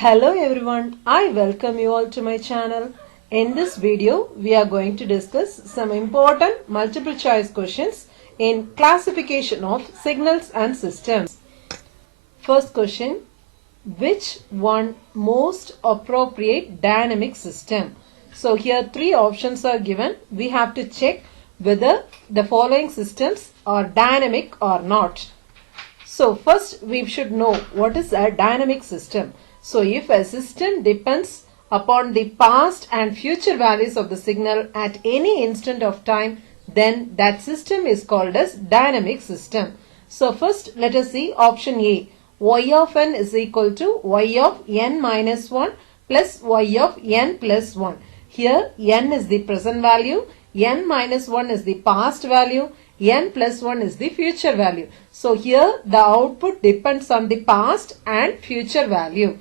Hello everyone, I welcome you all to my channel. In this video, we are going to discuss some important multiple choice questions in classification of signals and systems. First question, which one most appropriate dynamic system? So here three options are given. We have to check whether the following systems are dynamic or not. So first we should know what is a dynamic system. So if a system depends upon the past and future values of the signal at any instant of time, then that system is called as dynamic system. So first let us see option A. Y of n is equal to y of n minus 1 plus y of n plus 1. Here n is the present value, n minus 1 is the past value, n plus 1 is the future value. So here the output depends on the past and future value.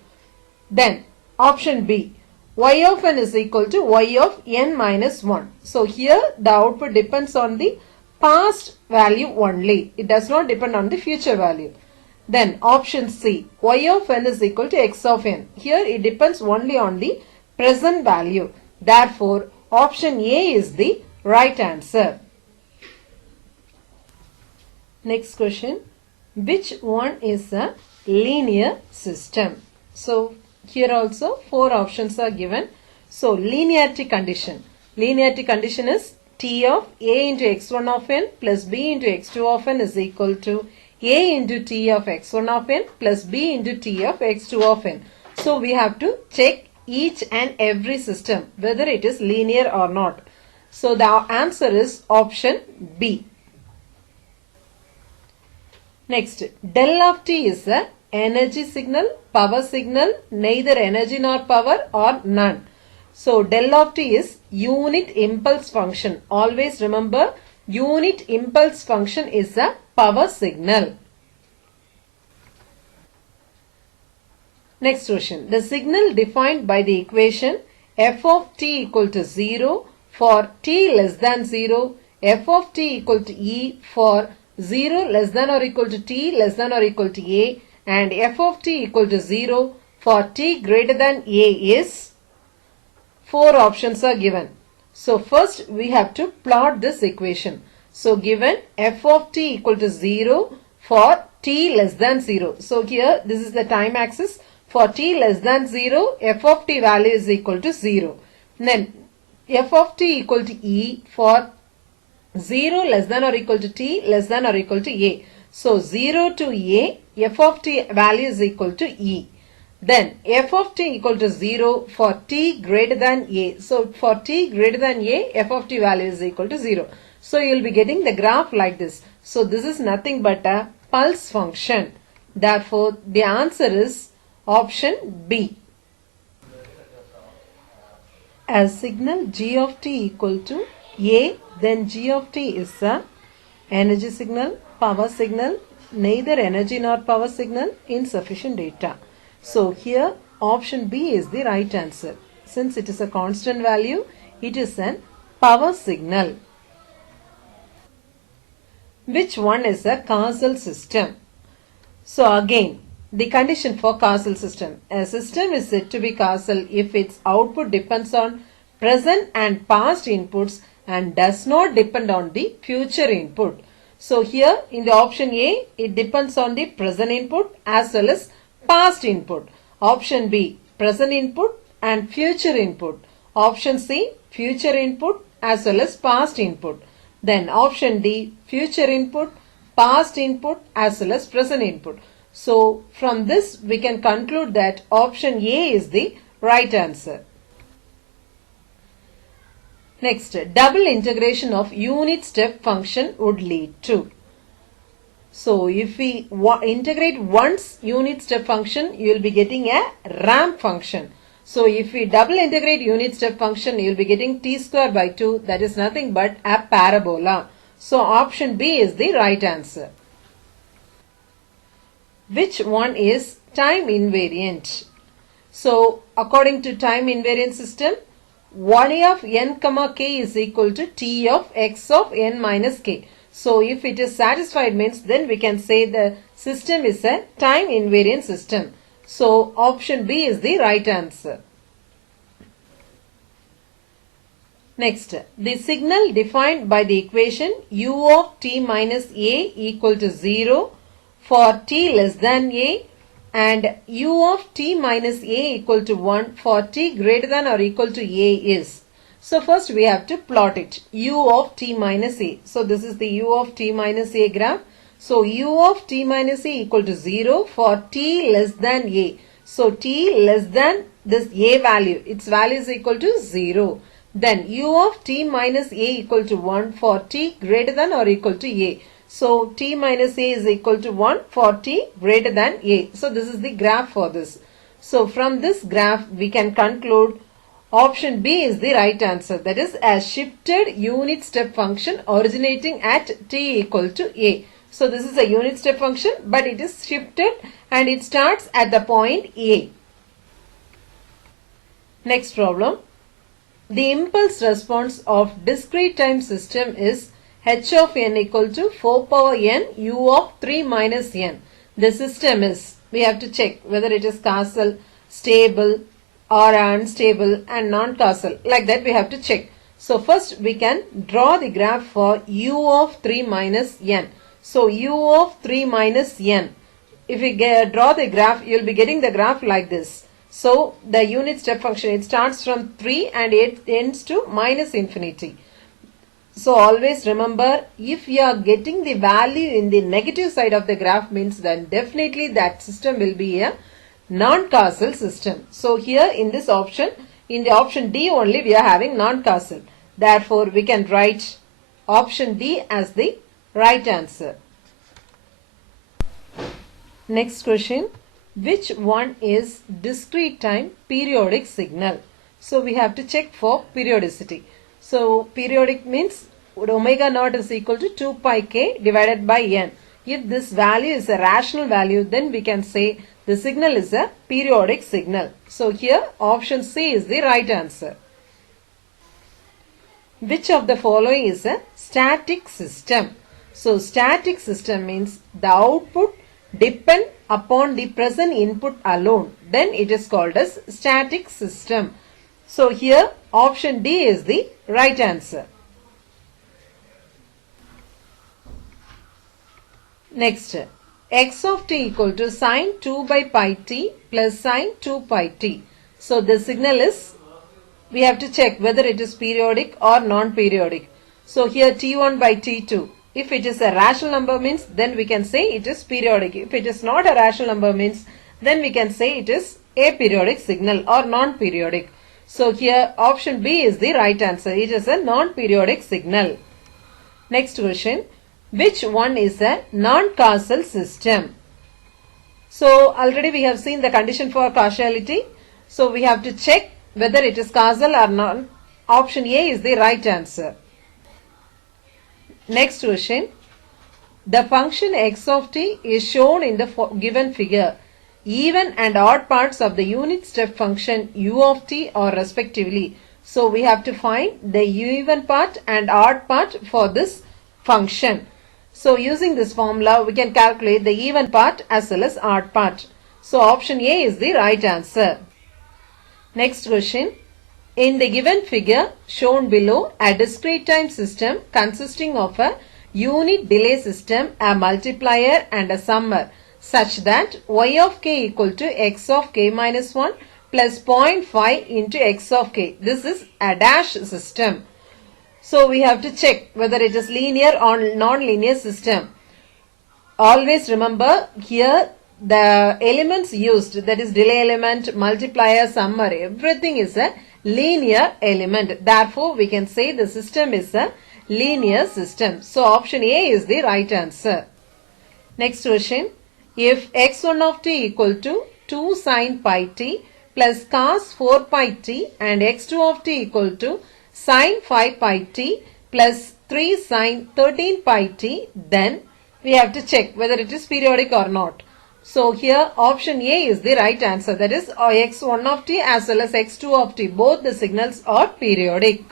Then option B, y of n is equal to y of n minus 1. So here the output depends on the past value only. It does not depend on the future value. Then option C, y of n is equal to x of n. Here it depends only on the present value. Therefore, option A is the right answer. Next question, which one is a linear system? So here also four options are given. So linearity condition. Linearity condition is T of A into x1 of n plus B into x2 of n is equal to A into T of x1 of n plus B into T of x2 of n. So we have to check each and every system whether it is linear or not. So the answer is option B. Next, del of t is a energy signal, power signal, neither energy nor power or none. So del of t is unit impulse function. Always remember, unit impulse function is a power signal. Next question, the signal defined by the equation f of t equal to 0 for t less than 0, f of t equal to e for 0 less than or equal to t less than or equal to a, and f of t equal to 0 for t greater than a is, four options are given. So first we have to plot this equation. So given f of t equal to 0 for t less than 0. So here this is the time axis. For t less than 0, f of t value is equal to 0. Then f of t equal to e for 0 less than or equal to t less than or equal to a. So 0 to a, f of t value is equal to e. Then f of t equal to 0 for t greater than a. So for t greater than a, f of t value is equal to 0. So you will be getting the graph like this. So this is nothing but a pulse function. Therefore the answer is option B. As signal g of t equal to a, then g of t is a energy signal, power signal, neither energy nor power signal, insufficient data. So here option B is the right answer. Since it is a constant value, it is an power signal. Which one is a causal system? So again, the condition for causal system. A system is said to be causal if its output depends on present and past inputs and does not depend on the future input. So here in the option A, it depends on the present input as well as past input. Option B, present input and future input. Option C, future input as well as past input. Then option D, future input, past input as well as present input. So from this we can conclude that option A is the right answer. Next, double integration of unit step function would lead to. So if we integrate once unit step function, you will be getting a ramp function. So if we double integrate unit step function, you will be getting t square by 2, that is nothing but a parabola. So option B is the right answer. Which one is time invariant? So according to time invariant system, 1 of n comma k is equal to t of x of n minus k. So if it is satisfied means then we can say the system is a time invariant system. So option B is the right answer. Next, the signal defined by the equation u of t minus a equal to 0 for t less than a and u of t minus a equal to 1 for t greater than or equal to a is. So first we have to plot it, u of t minus a. So this is the u of t minus a graph. So u of t minus a equal to 0 for t less than a. So t less than this a value, its value is equal to 0. Then u of t minus a equal to 1 for t greater than or equal to a. So t minus a is equal to 1 for t greater than a. So this is the graph for this. So from this graph we can conclude option B is the right answer. That is a shifted unit step function originating at t equal to a. So this is a unit step function but it is shifted and it starts at the point A. Next problem. The impulse response of discrete time system is h of n equal to 4 power n u of 3 minus n. The system is, we have to check whether it is causal, stable or unstable and non-causal. Like that we have to check. So first we can draw the graph for u of 3 minus n. So u of 3 minus n. If we draw the graph, you will be getting the graph like this. So the unit step function, it starts from 3 and it ends to minus infinity. So always remember, if you are getting the value in the negative side of the graph means then definitely that system will be a non-causal system. So here in this option, in the option D only we are having non-causal. Therefore we can write option D as the right answer. Next question. Which one is discrete time periodic signal? So we have to check for periodicity. So periodic means omega naught is equal to 2 pi k divided by n. If this value is a rational value, then we can say the signal is a periodic signal. So here option C is the right answer. Which of the following is a static system? So static system means the output depend upon the present input alone. Then it is called as static system. So here option D is the right answer. Next, x of t equal to sine 2 by pi t plus sine 2 pi t. So the signal is, we have to check whether it is periodic or non-periodic. So here t1 by t2. If it is a rational number means then we can say it is periodic. If it is not a rational number means then we can say it is aperiodic signal or non-periodic. So here option B is the right answer. It is a non-periodic signal. Next question. Which one is a non-causal system? So already we have seen the condition for causality. So we have to check whether it is causal or not. Option A is the right answer. Next question. The function x of t is shown in the given figure. Even and odd parts of the unit step function u of t are respectively. So we have to find the even part and odd part for this function. So using this formula we can calculate the even part as well as odd part. So option A is the right answer. Next question. In the given figure shown below, a discrete time system consisting of a unit delay system, a multiplier and a summer such that y of k equal to x of k minus 1 plus 0.5 into x of k. This is a dash system. So we have to check whether it is linear or non-linear system. Always remember here the elements used, that is delay element, multiplier, summer, everything is a linear element. Therefore we can say the system is a linear system. So option A is the right answer. Next question. If x1 of t equal to 2 sin pi t plus cos 4 pi t and x2 of t equal to sin 5 pi t plus 3 sin 13 pi t, then we have to check whether it is periodic or not. So here option A is the right answer. That is x1 of t as well as x2 of t. Both the signals are periodic.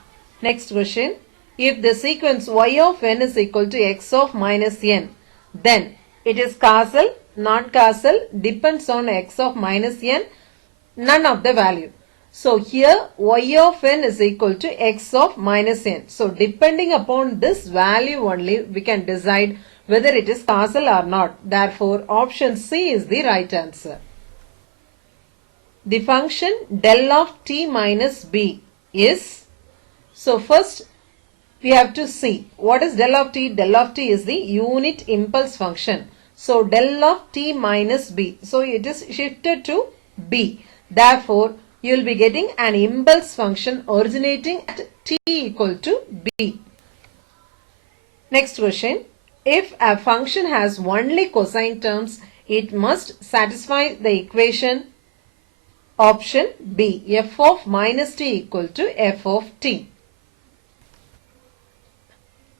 Next question. If the sequence y of n is equal to x of minus n, then it is causal, non-causal, depends on x of minus n, none of the value. So here y of n is equal to x of minus n. So depending upon this value only we can decide whether it is causal or not. Therefore option C is the right answer. The function del of t minus b is, so first we have to see what is del of t. Del of t is the unit impulse function. So del of t minus b, so it is shifted to b. Therefore you will be getting an impulse function originating at t equal to b. Next question. If a function has only cosine terms, it must satisfy the equation option B, f of minus t equal to f of t.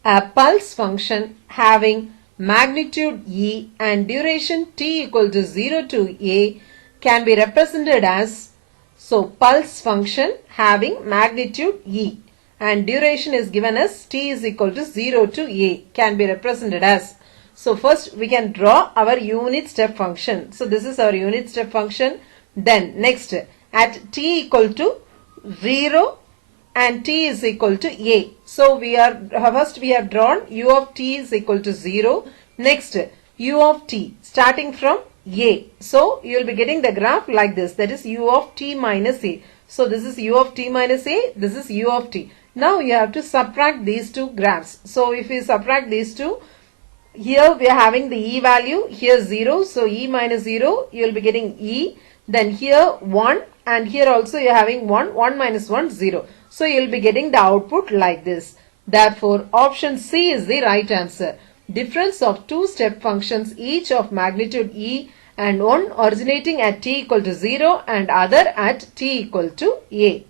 A pulse function having magnitude e and duration t equal to 0 to a can be represented as, so pulse function having magnitude e and duration is given as t is equal to 0 to a can be represented as. So first we can draw our unit step function. So this is our unit step function. Then next, at t equal to 0 and t is equal to a. So first we have drawn u of t is equal to 0. Next u of t starting from a. So you will be getting the graph like this, that is u of t minus a. So this is u of t minus a, this is u of t. Now you have to subtract these two graphs. So if we subtract these two, here we are having the e value, here 0. So e minus 0, you will be getting e. Then here 1 and here also you are having 1, 1 minus 1, 0. So you will be getting the output like this. Therefore option C is the right answer. Difference of two step functions, each of magnitude e and one originating at t equal to 0 and other at t equal to a.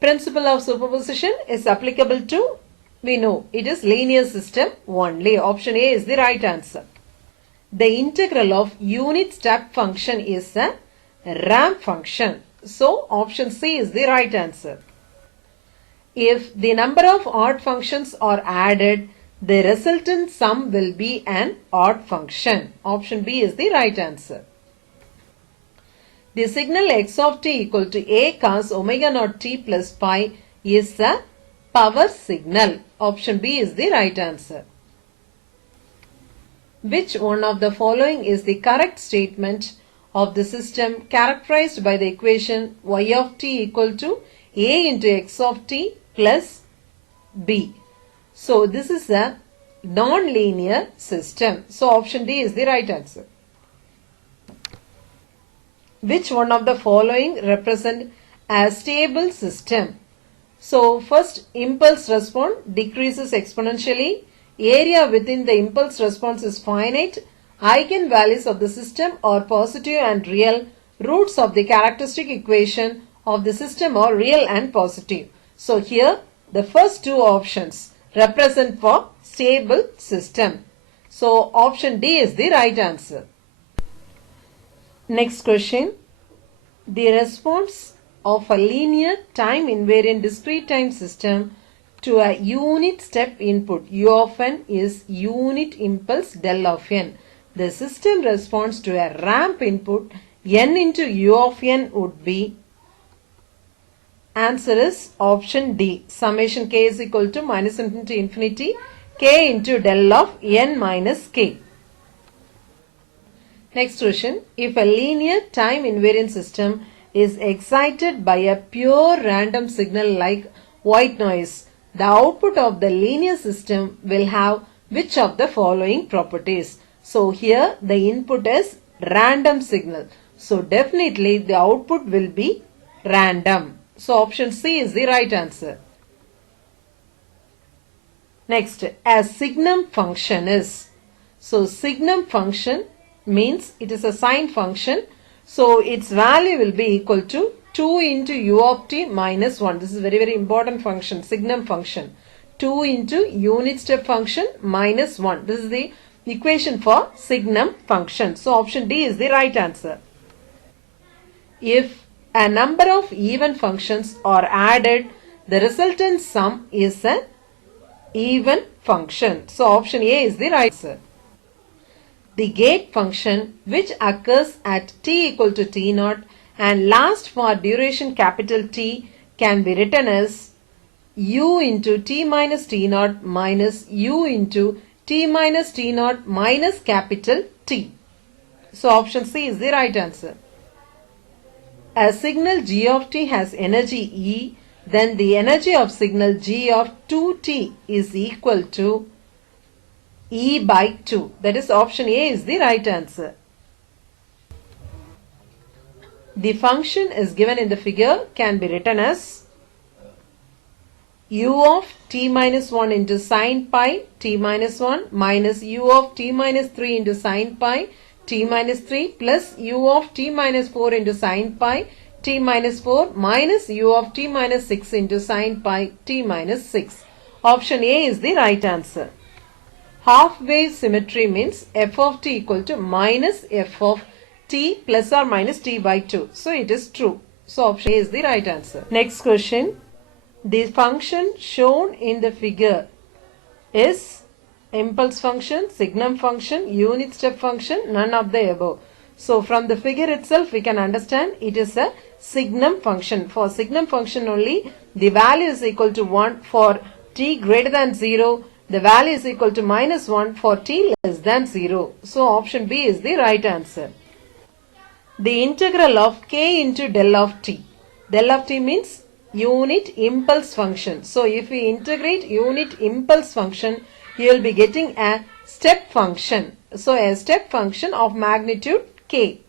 Principle of superposition is applicable to, we know it is linear system only. Option A is the right answer. The integral of unit step function is a ramp function. So option C is the right answer. If the number of odd functions are added, the resultant sum will be an odd function. Option B is the right answer. The signal x of t equal to a cos omega naught t plus pi is a power signal. Option B is the right answer. Which one of the following is the correct statement of the system characterized by the equation y of t equal to a into x of t plus b? So this is a non-linear system. So option D is the right answer. Which one of the following represent a stable system? So first, impulse response decreases exponentially. Area within the impulse response is finite. Eigenvalues of the system are positive and real. Roots of the characteristic equation of the system are real and positive. So here the first two options represent for stable system. So option D is the right answer. Next question. The response of a linear time invariant discrete time system to a unit step input u of n is unit impulse del of n. The system response to a ramp input n into u of n would be, answer is option D. Summation k is equal to minus infinity to infinity k into del of n minus k. Next question. If a linear time invariant system is excited by a pure random signal like white noise, the output of the linear system will have which of the following properties? So here the input is random signal. So definitely the output will be random. So option C is the right answer. Next, a signum function is, so signum function means it is a sine function. So its value will be equal to 2 into u of t minus 1. This is very important function, signum function. 2 into unit step function minus 1. This is the equation for signum function. So option D is the right answer. If a number of even functions are added, the resultant sum is an even function. So option A is the right answer. The gate function which occurs at t equal to t naught and lasts for duration capital T can be written as u into t minus t naught minus u into t minus t naught minus capital T. So option C is the right answer. A signal g of t has energy E, then the energy of signal g of 2t is equal to E by 2. That is option A is the right answer. The function is given in the figure can be written as u of t minus 1 into sine pi t minus 1 minus u of t minus 3 into sine pi t minus 3 plus u of t minus 4 into sine pi t minus 4 minus u of t minus 6 into sine pi t minus 6. Option A is the right answer. Half wave symmetry means f of t equal to minus f of t plus or minus t by 2. So it is true. So option A is the right answer. Next question. The function shown in the figure is impulse function, signum function, unit step function, none of the above. So from the figure itself we can understand it is a signum function. For signum function only the value is equal to 1 for t greater than 0. The value is equal to minus 1 for t less than 0. So option B is the right answer. The integral of k into del of t. Del of t means unit impulse function. So if we integrate unit impulse function, you will be getting a step function. So a step function of magnitude k.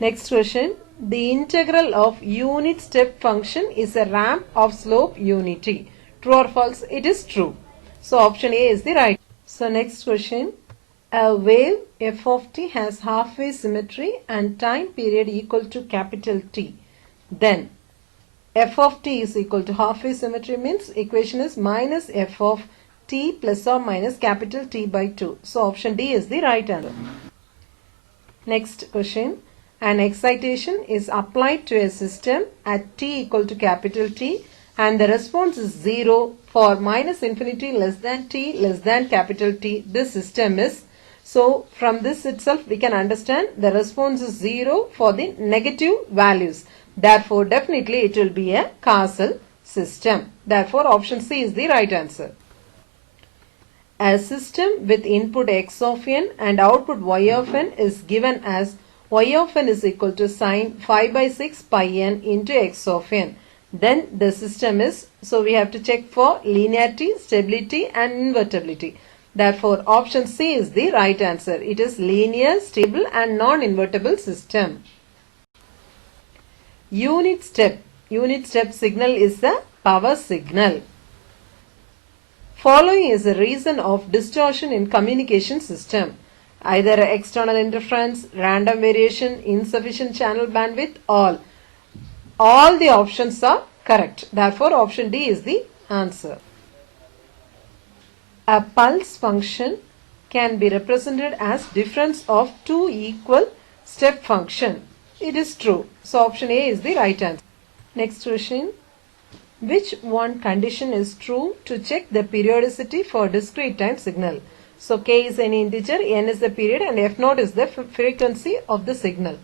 Next question. The integral of unit step function is a ramp of slope unity. True or false? It is true. So option A is the right. So next question. A wave f of t has half-wave symmetry and time period equal to capital T. Then f of t is equal to half-wave symmetry means equation is minus f of t plus or minus capital T by 2. So option D is the right answer. Next question. An excitation is applied to a system at t equal to capital T and the response is 0 for minus infinity less than t less than capital T. This system is, so from this itself we can understand the response is 0 for the negative values. Therefore definitely it will be a causal system. Therefore option C is the right answer. A system with input x of n and output y of n is given as y of n is equal to sine 5 by 6 pi n into x of n. Then the system is, so we have to check for linearity, stability and invertibility. Therefore option C is the right answer. It is linear, stable and non-invertible system. Unit step signal is a power signal. Following is a reason of distortion in communication system. Either external interference, random variation, insufficient channel bandwidth, all the options are correct. Therefore option D is the answer. A pulse function can be represented as difference of two equal step function. It is true. So option A is the right answer. Next question. Which one condition is true to check the periodicity for discrete time signal? So k is any integer, n is the period and f naught is the frequency of the signal.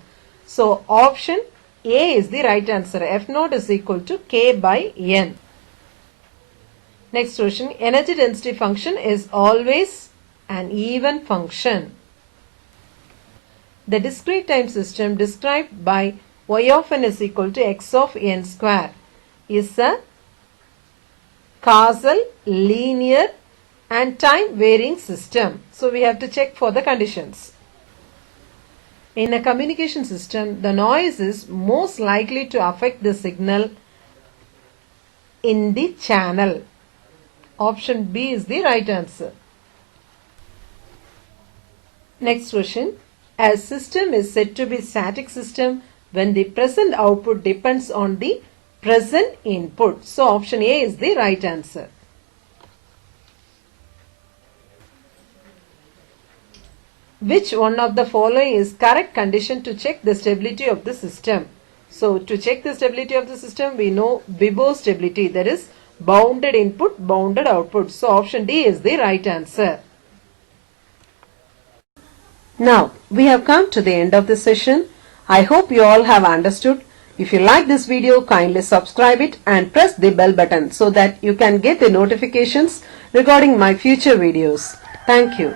So option A is the right answer. F naught is equal to k by n. Next question. Energy density function is always an even function. The discrete time system described by y of n is equal to x of n square is a causal, linear and time varying system. So we have to check for the conditions. In a communication system, the noise is most likely to affect the signal in the channel. Option B is the right answer. Next question. A system is said to be static system when the present output depends on the present input. So option A is the right answer. Which one of the following is correct condition to check the stability of the system? So to check the stability of the system, we know Bibo stability, that is bounded input, bounded output. So option D is the right answer. Now we have come to the end of this session. I hope you all have understood. If you like this video, kindly subscribe it and press the bell button so that you can get the notifications regarding my future videos. Thank you.